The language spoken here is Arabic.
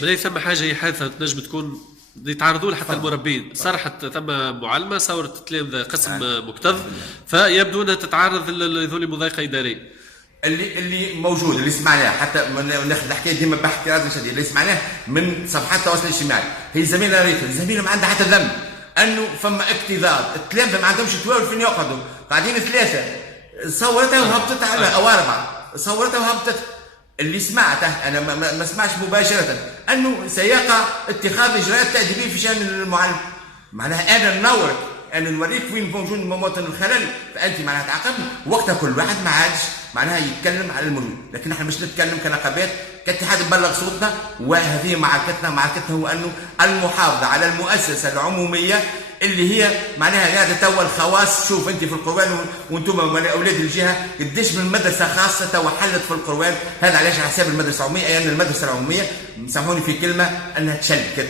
بلاي ثم حاجه هي حادثه تنجم تكون يتعرضوا لها حتى المربين. صرحت ثم معلمه صورت تلامذه قسم مكتظ، فيبدو انها تتعرض لذول مضايقه اداريه. اللي موجود اللي سمعناه حتى ناخذ الحكايه ديما باحتراز شديد، اللي سمعناه من صفحات التواصل الاجتماعي، هي زميله ريتا الزميله ما عندها حتى ذنب انه فما اكتظاظ، التلامذه ما عندهمش توال فين يقعدوا، قاعدين ثلاثه، صورتها وهبطت على او اربعه، صورتها وهبطت. اللي سمعته انا ما سمعش مباشره انه سيقع اتخاذ اجراءات تاديبيه في شان المعلم. معناها انا ننورك، انا نوريك وين موجود مواطن الخلل، فانت معناها تعاقبني، وقتها كل واحد ما عادش معناها يتكلم على الموجود، لكن احنا مش نتكلم كنقابات كاتحاد نبلغ صوتنا، وهذه معركتنا هو انه المحافظه على المؤسسه العموميه اللي هي معناها قاعده توا الخواص. شوف انت في القروان وانتم اولاد الجهه قديش من مدرسه خاصه توا حلت في القروان، هذا علاش على حساب المدرسه العموميه، لان المدرسه العموميه سامحوني في كلمه انها تشلكت.